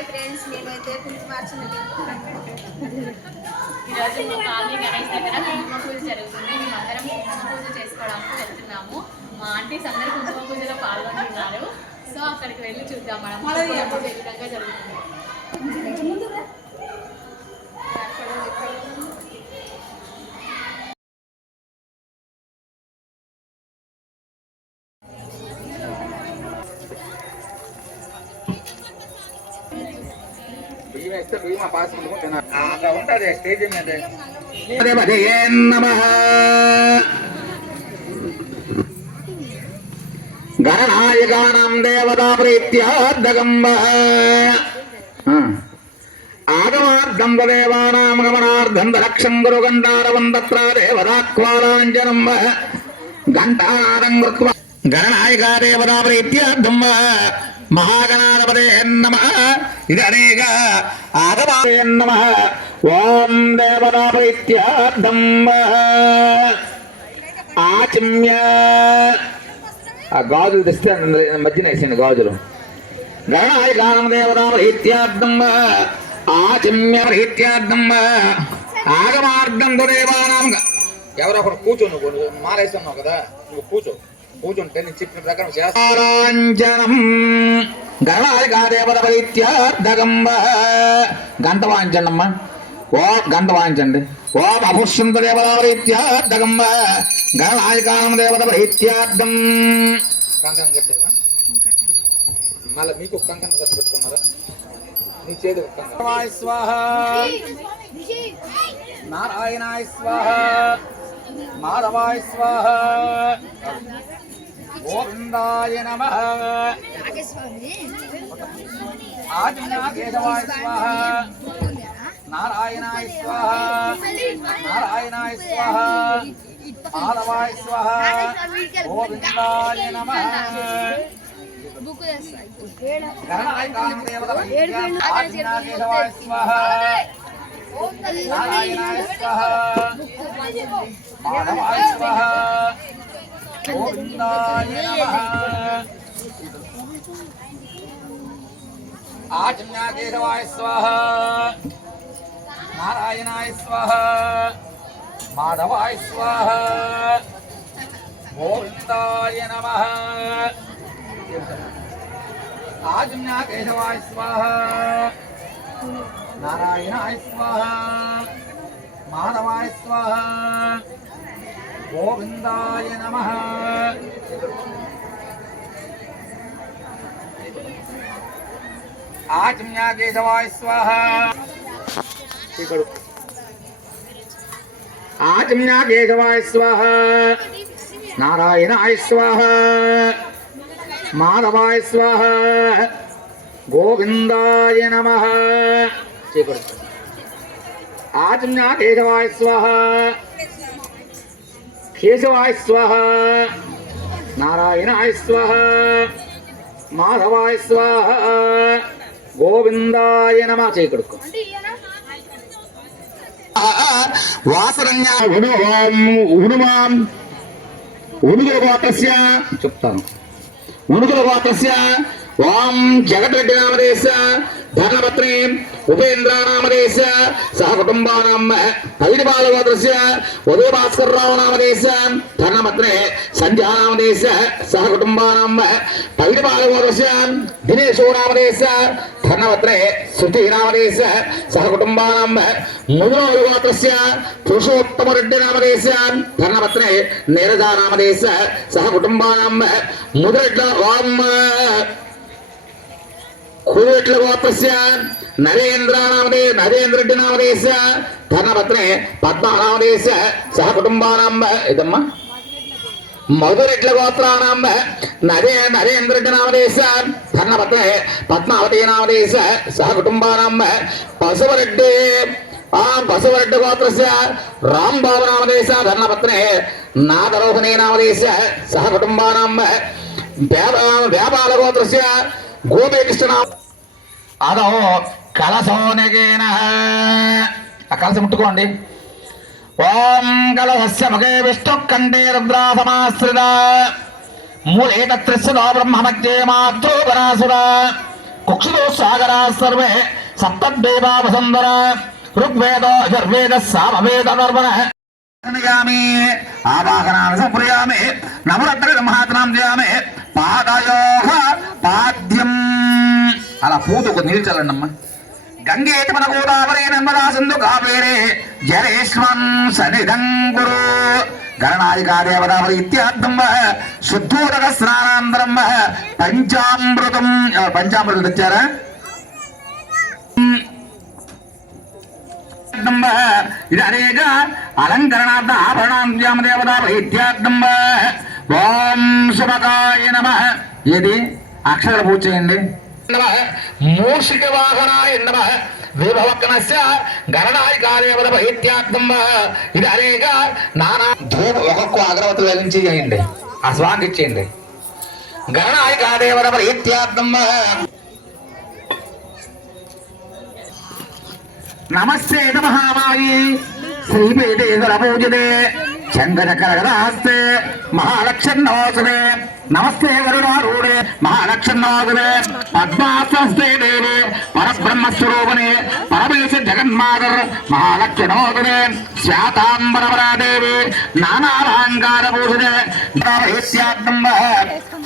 Hi friends నేనైతే కుంకుమార్చన ఈరోజు మా కాలనీ గణేష్ దగ్గర కుంకుమ పూజ జరుగుతుంది. మేమందరం కుంకుమ పూజ చేసుకోవడానికి వెళ్తున్నాము. మా ఆంటీస్ అందరూ కుంకుమ పూజలో పాల్గొంటున్నారు. సో అక్కడికి వెళ్ళి చూద్దాం మనం పూజ ఏ విధంగా జరుగుతుంది? పాస్ ముందుకు తినాలి. ఉంటుంది స్టేజ్ మీద. గణనాయకానాం దేవతా ప్రీత్యాద్దగంబ ఆగమార్థం దేవానాం గమనార్థం దరక్షం గురు గండారవందత్ర దేవతాక్వాలాంజనం ఘంటానాదం కృత్వా గణనాయకా దేవతా ప్రీత్యార్థం మహాగణాధిపతే నమ. ఇది అనేక ఆగమాయ నమ ఓం దేవతా ఆచిమ్య ఆ గాజులు తెస్తే మధ్యన వేసాను గాజులు గణాయ కాలం దేవతామహీత్యార్థం ఆచిమ్య హీత్యార్థం ఆగమార్థం దేవానాం ఎవరో ఒకరు కూర్చో నువ్వు మాలేస్తున్నావు కదా నువ్వు కూర్చో. కూర్చుంటే నేను చెప్పిన ప్రకారం చేస్తాంజనం గణాయ దేవత వైత్యార్థకం గంట వాయించండి అమ్మా ఓ గంట వాయించండి ఓ అపుష్యంత దేవత వైత్యార్థకం గణనాయకానం దేవత వైత్యార్థం కంకణం కట్టేవా? మళ్ళీ మీకు కంకణం కట్టి పెట్టుకున్నారా? నీ చేతి స్వాహ నారాయణాయ స్వాహ. మాధవాయ స్వాహ గోవిందాయ నమ ఆదినాథేశవాయ స్వాహ నారాయణాయ స్వాహ నారాయణాయ స్వాహ మాధవాయ స్వాహ గోవిందాయ నమ గణనాయకాం దేవత ఆదినాథేశవాయ స్వాహ. నారాయణాయ స్వాహ మాధవాయ స్వాహ గోవిందాయ నమః ఆచమ్యాకేశవాయ స్వాహ నారాయణాయ స్వాహ మాధవాయ స్వాహ గోవిందాయ నమః ఆచమ్యాకేశవాయ స్వాహ నారాయణాయ స్వాహ. మాధవాయ స్వాహ. గోవిందాయ నమ. ఆచమ్యా కేశవాయ స్వాహ. ఆచమ్యా కేశవాయ స్వాహ నారాయణాయ స్వాహ. మాధవాయ స్వాహ. గోవిందాయ నమ. ఆచమ్యా కేశవాయ స్వాహ. కేశవాయ స్వాహ. నారాయణాయ స్వాహ. మాధవాయ స్వాహ. గోవిందాయ నమ చేయకడుకు ఉనుగుల గోత్రస్య చెప్తాను. ఉనుగుల గోత్రస్య జగద్రెడ్డి నామదేశ ధర్మపత్ని ఉపేంద్ర నామదేశ సహ కుటుంబానాం పైడి బాలగోత్రస్య ఉదయ భాస్కర్ రావు నామదేశ ధర్మపత్ని సంధ్యా నామదేశ సహ కుటుంబానాం పైడి బాలగోత్రస్య దినేశో నామదేశ ధర్మపత్ని శృతి నామదేశ సహ కుటుంబానాం ముదురోలు గోత్రస్య పురుషోత్తమరెడ్డి నామదేశ ధర్మపత్ని నీరజా నామదేశ సహ కుటుంబానాం ముదిరెడ్ల ఓం కురుట్ల గోత్రస్య నరేంద్ర నామదే నరేంద్ర రెడ్డి నామదేశ ధర్మపత్ని పద్మా నామదేశ సహ కుటుంబానాం ఇదమ్మా మధురెడ్ల గోత్రానాం నరే నరేంద్ర రెడ్డి నామదేశ ధర్మపత్ని పద్మావతి నామదేశ సహ కుటుంబానాం పశువరెడ్డి ఆ పశువరెడ్డి గోత్రస్య రాంబాబు నామదేశ ధర్మపత్ని నాదరోహణి నామదేశ సహ కుటుంబానాం వ్యాపార గోత్రస్య గోపీకృష్ణ అదో కలసోనగేన ఆ కలస ముట్టుకోండి. ఓం కలశస్య ముఖే విష్ణు కండే రుద్రాసమాశ్రిత. సమాశ్రిత మూలే తత్రస్య బ్రహ్మ మధ్యే మాతృపరాసుర కుక్షితో సాగరా సర్వే సప్తదేవా వసుందర ఋగ్వేదో యజుర్వేద సామవేద నర్మణ నిగామి ఆవాహనాన్ని సంప్రయామి నవరత్న మహాత్నాం చేయామి పాదయోహ పాద్యం అలా పూతకు నీళ్ళు చల్లండమ్మా. అమ్మా మన గోదావరి నర్మదా సింధు కావేరే జలేష్మన్ సన్నిధం గురు గణనాయికా ఇత్యార్థం శుద్ధోదక స్నానాంతరం పంచామృతం. పంచామృతం తెచ్చారా? ఇది అనేక అలంకరణార్థ ఆభరణాంత్యామ దేవత వైద్యార్థంబ ఓం శుభకాయ నమ. ఏది? అక్షర పూజ చేయండి. మూషిక వాహనాయ నమ. విభవకనస్య గణనాయికా దేవత వైద్యార్థంబ ఇది అనేక నానా ధూప ఒక్కొక్క అగరవతి వెలించి చేయండి. ఆ స్వామికి ఇచ్చేయండి గణనాయికా దేవత వైద్యార్థంబ నమస్తే మహామాయి శ్రీపీఠేశ్వర పూజితే మహాలక్ష్మణోసనే నమస్తే గరుడారూఢే మహాలక్ష్మణోసనే పద్మాస్వస్తే దేవి పరబ్రహ్మస్వరూపిణి పరమేశ జగన్మాతర్ మహాలక్ష్మణోసనే శ్యాతాంబరవరాదేవి నానాలంకార పూజితే ఇత్యార్థం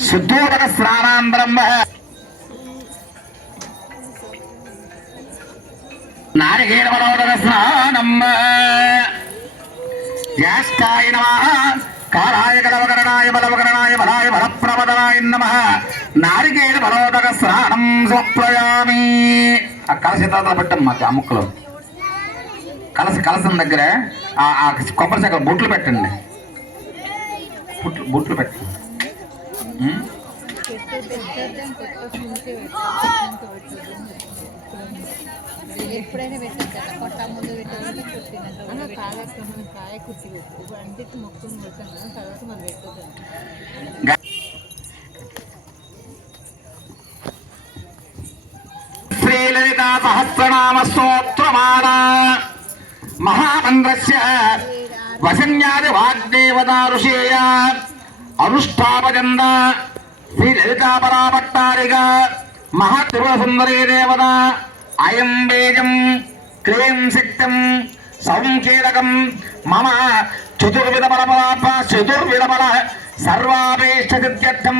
శుద్ధోదక స్నానాంతరం నారికేళవరోదక స్నానం జ్యేష్ఠాయ నమ కాలాయ కలవకరణాయ బలవకరణాయ బలాయ బలప్రమదనాయ నమ. నారికేళ బలోదక స్నానం స్వప్రయామి. ఆ కలసి తర్వాత పెట్టమ్మా ఆ ముక్కలు. కలస కలసం దగ్గర ఆ ఆ కొబ్బరి చెక్క బొట్లు పెట్టండి. బుట్లు బుట్లు పెట్టండి ఎప్పుడైనా పెట్టాను కదా కొట్ట ముందు పెట్టాలంటే కుట్టినంత కాయ కాయ కుర్తి పెట్టు. అంటే మొక్కుని పెట్టాను తర్వాత మనం పెట్టుకుంటాం. శ్రీలలితా సహస్రనామ స్తోత్రమాల. మహామంత్రస్య వసన్యాది వాగ్దేవతా ఋషేయ. అనుష్ఠాపజంద శ్రీ లలితా పరాపట్టారిక మహాత్రిపుర సుందరీ దేవత. అయం బీజం క్లీం శక్తం సంకీలకం మమ చతుర్విధ బలపలాప చతుర్విధ బల సర్వాభీష్ట సిద్ధ్యర్థం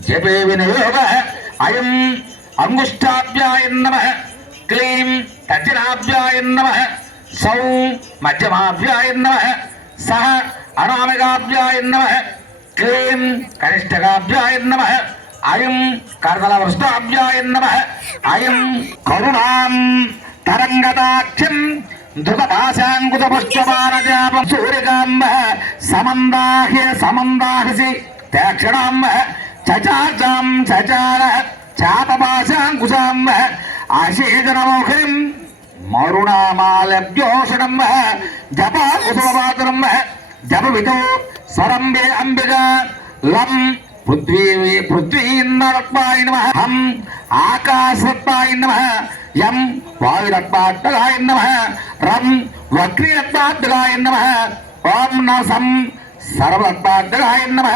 జపే వినియోగ అయం అంగుష్టాభ్యాయ నమ క్లీం తర్జనాభ్యాయ నమ సౌ మధ్యమాభ్యాయ నమ సహ అనామికాభ్యాయ అయం కర్దలవృష్టాభ్యాయ నమ. అయం కరుణాం తరంగదాక్షం ధృతపాశాంకుతపుష్పమానజాపం సూర్యకాంబ. సమందాహ్య సమందాహసి తేక్షణాంబ. చచాచాం చచార. చాపపాశాంకుశాంబ ఆశేజనమోహరిం మరుణామాలభ్యోషణం జప కుసుమపాత్రం జప విధో స్వరంబే అంబిక. లం పృథ్వీ పృథ్వీన్నరత్వాయ నమ. హం ఆకాశరత్వాయ నమ. యం వాయురత్వాత్మకాయ నమ. రం వక్రీరత్వాత్మకాయ నమ. ఓం న సం సర్వత్వాత్మకాయ నమ.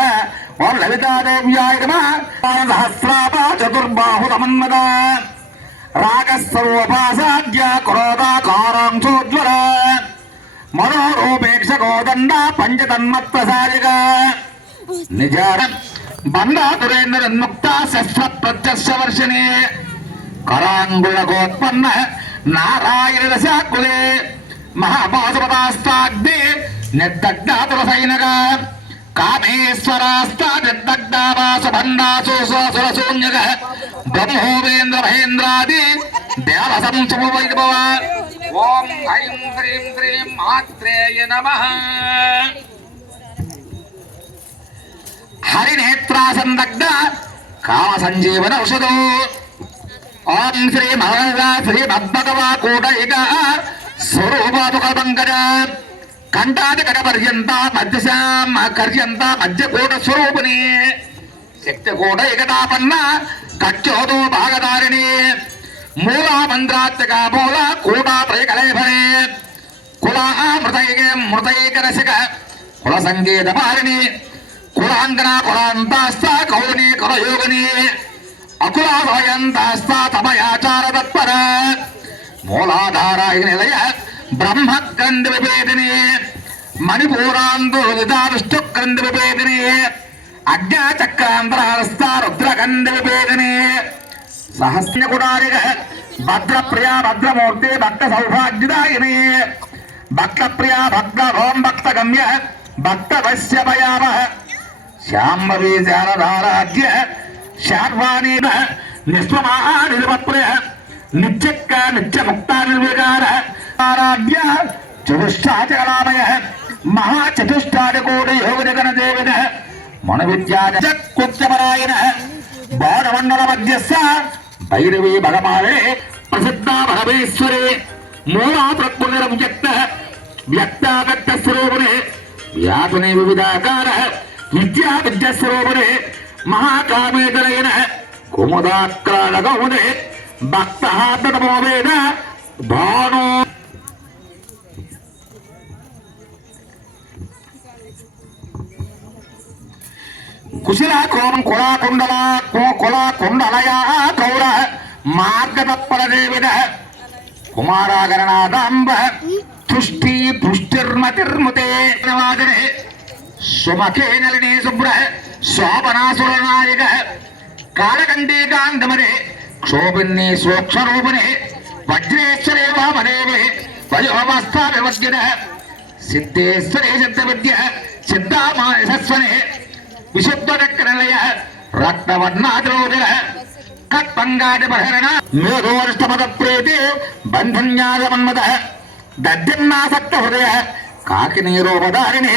ఓం లలితాదేవ్యాయ నమ. సహస్రాపా చతుర్బాహురమన్మద రాగస్వరూపాసాద్య క్రోధాకారాంశోజ్వల మనోరూపేక్ష కోదండ పంచతన్మత్వసారిక నిజార బండాతురేంద్ర ముక్త శస్త్ర ప్రత్యక్ష వర్షిణి కరాంగుళకోత్పన్న నారాయణ దశాకులే మహాపాశుపదాస్తాగ్ని నిర్దగ్ధాతుల సైనక కామేశ్వరాస్తా నిర్దగ్ధావాసు భండాసు సుర శూన్యక బ్రహ్మోవేంద్ర మహేంద్రాది దేవ సంశమ వైభవ ఓం ఐం హ్రీం హ్రీం మాత్రేయ నమః హరినేత్రాసందగ్ధ కామ సంజీవన ఔషధం. ఓం శ్రీ మహా శ్రీ మద్భగవా కూటైక స్వరూపాదుక పంకజ కంఠాది కట పర్యంత మధ్యశాం కర్యంత మధ్య కూట స్వరూపిణి శక్తి కూట ఏకతాపన్న కచ్చోదో భాగదారిణి మూలా మంత్రాత్యక మూల కూటా త్రైకలేభనే కులా మృతైక మృతైకరసిక కుల సంగీత పారిణి కులాంగన కులాంతాస్త కౌని కులయోగిని అకులాభయంతాస్తాతమయాచార తత్పర మూలాధారాయ నిలయ బ్రహ్మగ్రంథ విభేదిని మణిపూరాందులితా విభేదిని అజ్ఞాచక్రాంతరాస్త రుద్రగంధ విభేదిని సహస్రకుడారిగ భద్రప్రియా భద్రమూర్తి భక్త సౌభాగ్యదాయిని భక్తప్రియా భక్త ఓం భక్త గమ్య భక్త சாம்பவி சாரதாராஜ்ய சார்வானீன நிஷ்டமாக நிருபப்பிர நிச்சக்க நிச்ச முக்தா நிர்விகார ஆராத்ய சதுஷ்டாச்சகலாமய மகா சதுஷ்டாடகோட யோகஜகன தேவின மனோவித்யாஜ குப்தபராயன பாடமண்டல மத்தியஸ்த பைரவி பகமாலே பிரசித்தா பரமேஸ்வரே மூலா பிரபுநிரம் வியாபனை விவிதாகார విద్య స్వరూపునే మహాకామేతరైన కుముదాక్రాల గౌనే భక్త వేద భాను. కుశల కోమం కులా కుండల కుల కుండలయ కౌర మార్గతత్పర దేవిన కుమారాగరణాదాంబ తుష్టి పుష్టిర్మతిర్ముతే. వాదనే సుమఖేనలిని శుభ్ర శోభనాసురనాయక కాళకండీకాంతమనే క్షోభిన్ని సూక్ష్మరూపిణి వజ్రేశ్వరే వామదేవి వయోవస్థా సిద్ధేశ్వరే సిద్ధవిద్య సిద్ధామాయసస్వనే విశుద్ధ చక్రలయ రక్తవర్ణాదిలోదర కట్పంగాది బహిరణ బంధన్యాద మన్మద దద్యన్నాసక్త హృదయ కాకినీరోపదారిణి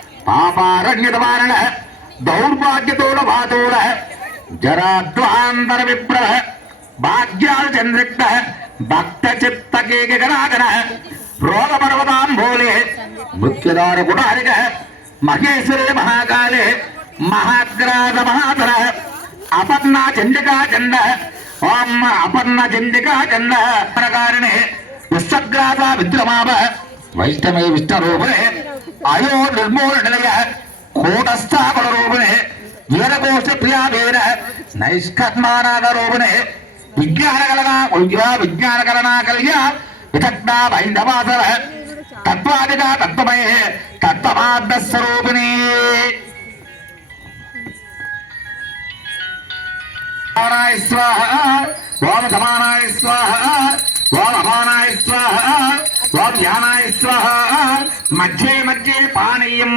పాపారణ్యవారణ దౌర్భాగ్యతోడ భాతోడ జరాద్వాంతర విప్ర భాగ్యాల చంద్రిక్త భక్త చిత్త కేకరాగణ రోగపర్వతాంబోలే మృత్యుదార కుటారిక మహేశ్వరే మహాకాలే మహాగ్రాద మహాధర అపర్ణ చండికా చండ ఓం అపర్ణ చండికా చండ ప్రకారిణే విశ్వగ్రాస విద్రమావ వైష్ణవే విష్ణరూపే అయో నిర్మూల నిలయ కూటస్థాపన రూపిణే వీరకోశ ప్రియా వీర నైష్కర్మానాద రూపిణే విజ్ఞానకలనా విజ్ఞానకలనా కల్య విదగ్ధ వైంధవాసర తత్వాదిగా తత్వమయే తత్వమార్థ స్వరూపిణి సమానాయ స్వాహ ఓం సమానాయ స్వాహ ఓం అపానాయ స్వాహ ఓం ధ్యానాయ స్వాహ. మధ్యే మధ్యే పానీయం.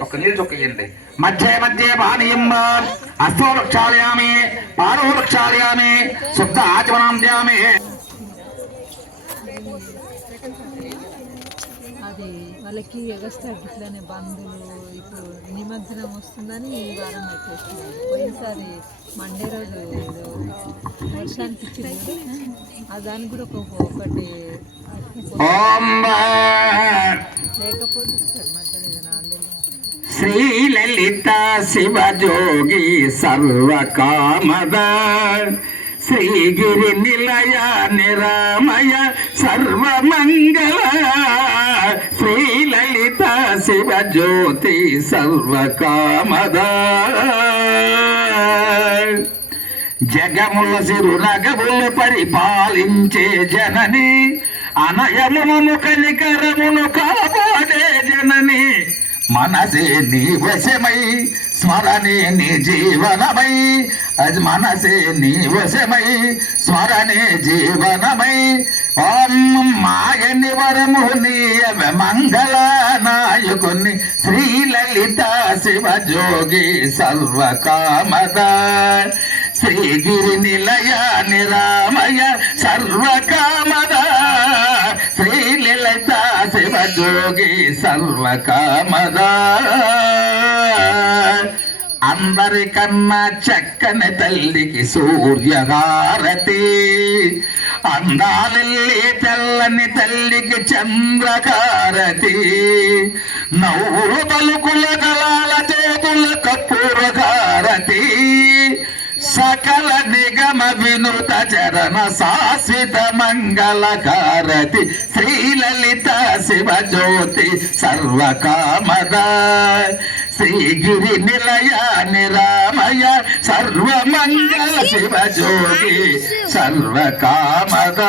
ఒక నీళ్ళు చొక్కయండి. మధ్యే మధ్యే పానీయం అస్తో వృక్షాలయామి పారో వృక్షాలయామి శుద్ధ ఆచమనాంధ్యామి అది వాళ్ళకి ఎగస్టార్ ఇట్లానే బంధువులు. నిమజ్జనం వస్తుందని ఈ వారం పెట్టేస్తున్నారు పోయినసారి మండే రోజు ఏదో వర్షానికి ఇచ్చింది ఆ దానికి కూడా ఒక ఒకటి ఓం లేకపోతే ఇస్తారు మధ్యలో ఏదైనా ఆన్లైన్ శ్రీలలిత శివజోగి సర్వకామద శ్రీగిరి నిలయ నిరామయ సర్వమంగళ శ్రీలలిత జ్యోతి సర్వకామద. జగముల సిరునగములు పరిపాలించే జనని అనయమును కనికరమును కాబోడే జనని మనసే నీ వశమై స్మరణే నీ జీవనమై అది మనసే నీ వశమై. స్మరణే జీవనమై ఓం మాయని వరము నీయవ మంగళ నాయకుని శ్రీ లలిత శివ జోగి సర్వకామద. శ్రీగిరి నిలయ నిరామయ సర్వకామ జోగి సర్వకామద అందరికన్నా చక్కని తల్లికి సూర్యహారతి. అందాలెల్లి తెల్లని తల్లికి చంద్రకారతి నవ్వులు పలుకుల గలాల చేతుల కపూరకారతి సకల నిగమ వినుత చరణ శాశ్వత మంగళకారతి శ్రీలలిత శివ జ్యోతి సర్వకామద శ్రీగిరి నిలయ నిరామయ సర్వమంగళ శివ జ్యోతి సర్వకామద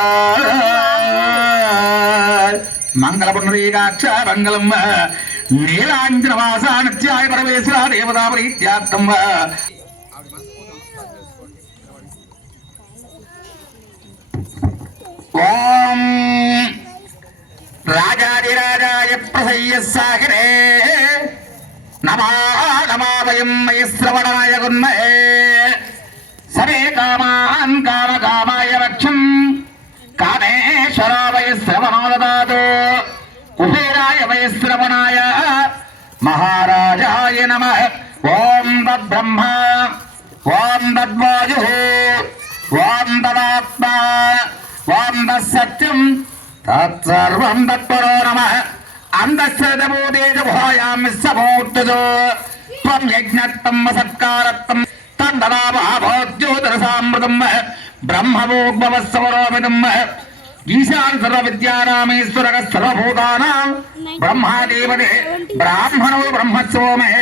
మంగళ పునరీకాక్ష మంగళం నీలాంజన వాసానిత్యాయ పరమేశ్వర దేవతా ஓம். ராஜாதிராஜாய பிரசைய சாகரே நமா நமாவயம் மயஸ்ரவணாய குன்மே சரே காமான் காம காமாய வட்சம். காமேஸ்வராவயஸ்ரவணோதாது குபேராய வயஸ்ரவணாய மகாராஜாய நம. ஓம் தத் பிரம்மா ஓம் தத்வாயு ஓம் ததாத்மா. ఓం తద్బ్రహ్మ తత్సర్వం తత్పరో నమ. అందశ్రదమోదేజభాయాం త్వం యజ్ఞత్తం సత్కారత్తం తందనాభోజ్యోతిరసామృతం బ్రహ్మభోగ్భవస్సవరోమితం ఈశాన్ సర్వ విద్యారామేశ్వర సర్వభూతానాం బ్రహ్మాదేవదే. బ్రాహ్మణో బ్రహ్మస్వమే.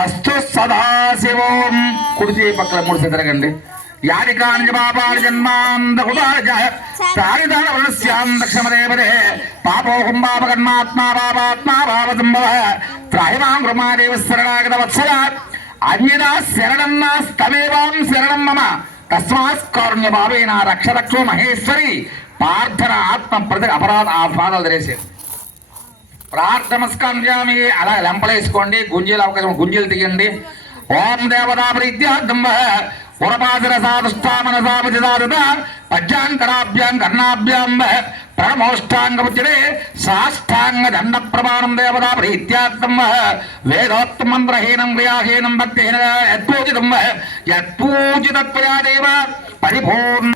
అస్తు సదాశివం కుడి పక్కన మూడు తిరగండి యాదికాని పాపాని దక్షమదేవదే పాపోహం పాపకర్మాత్మా పాపాత్మా పాపసంభవ త్రాహిమాం బ్రహ్మాదేవ శరణాగత వత్సల అన్యదా శరణం నాస్తమేవాం శరణం మమ తస్మాత్ కారుణ్య భావేన రక్ష మహేశ్వరి ప్రార్థన ఆత్మ ప్రతి అపరాధ ఆ పాదాలు తెరేసారు ప్రార్థనస్కంధ్యామి అలా లెంపలేసుకోండి గుంజీలు అవకాశం గుంజీలు దిగండి ఓం దేవతా ప్రీత్యార్థం பஜ்ஜாங்கராபியாம் கர்ணாபியாம் பிரணமோஷ்டாங்கபுத்திரே சாஷ்டாங்க தண்ட பிரமாணம் தேவதா பிரீத்தியாத்தம் வேதோத்தம் மந்திரஹீனம் கிரியாஹீனம் பக்திஹீனம் யத்பூஜிதம் யத்பூஜிதத்வயா தேவ பரிபூர்ண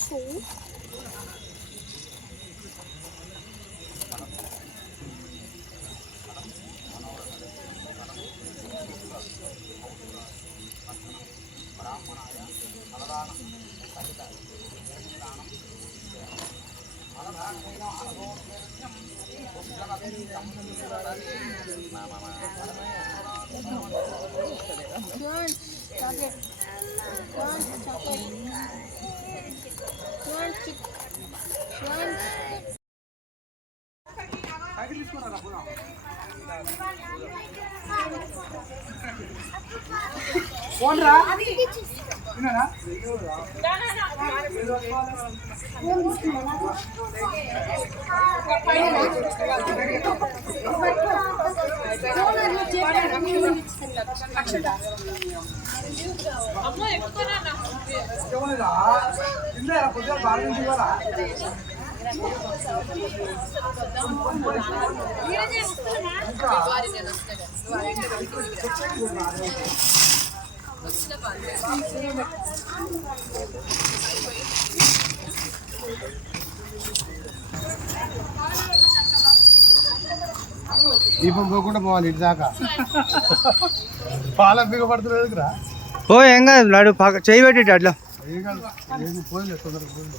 소? ఫోన్ రా బాగా దీపం పోకుండా పోవాలి ఇటు దాకా. పాలం బిగపడుతులేదు రా పోయి ఏం కాదు నాడు చేయి అట్లా. ఏం కాదు పోయింది తొందరగా పోయింది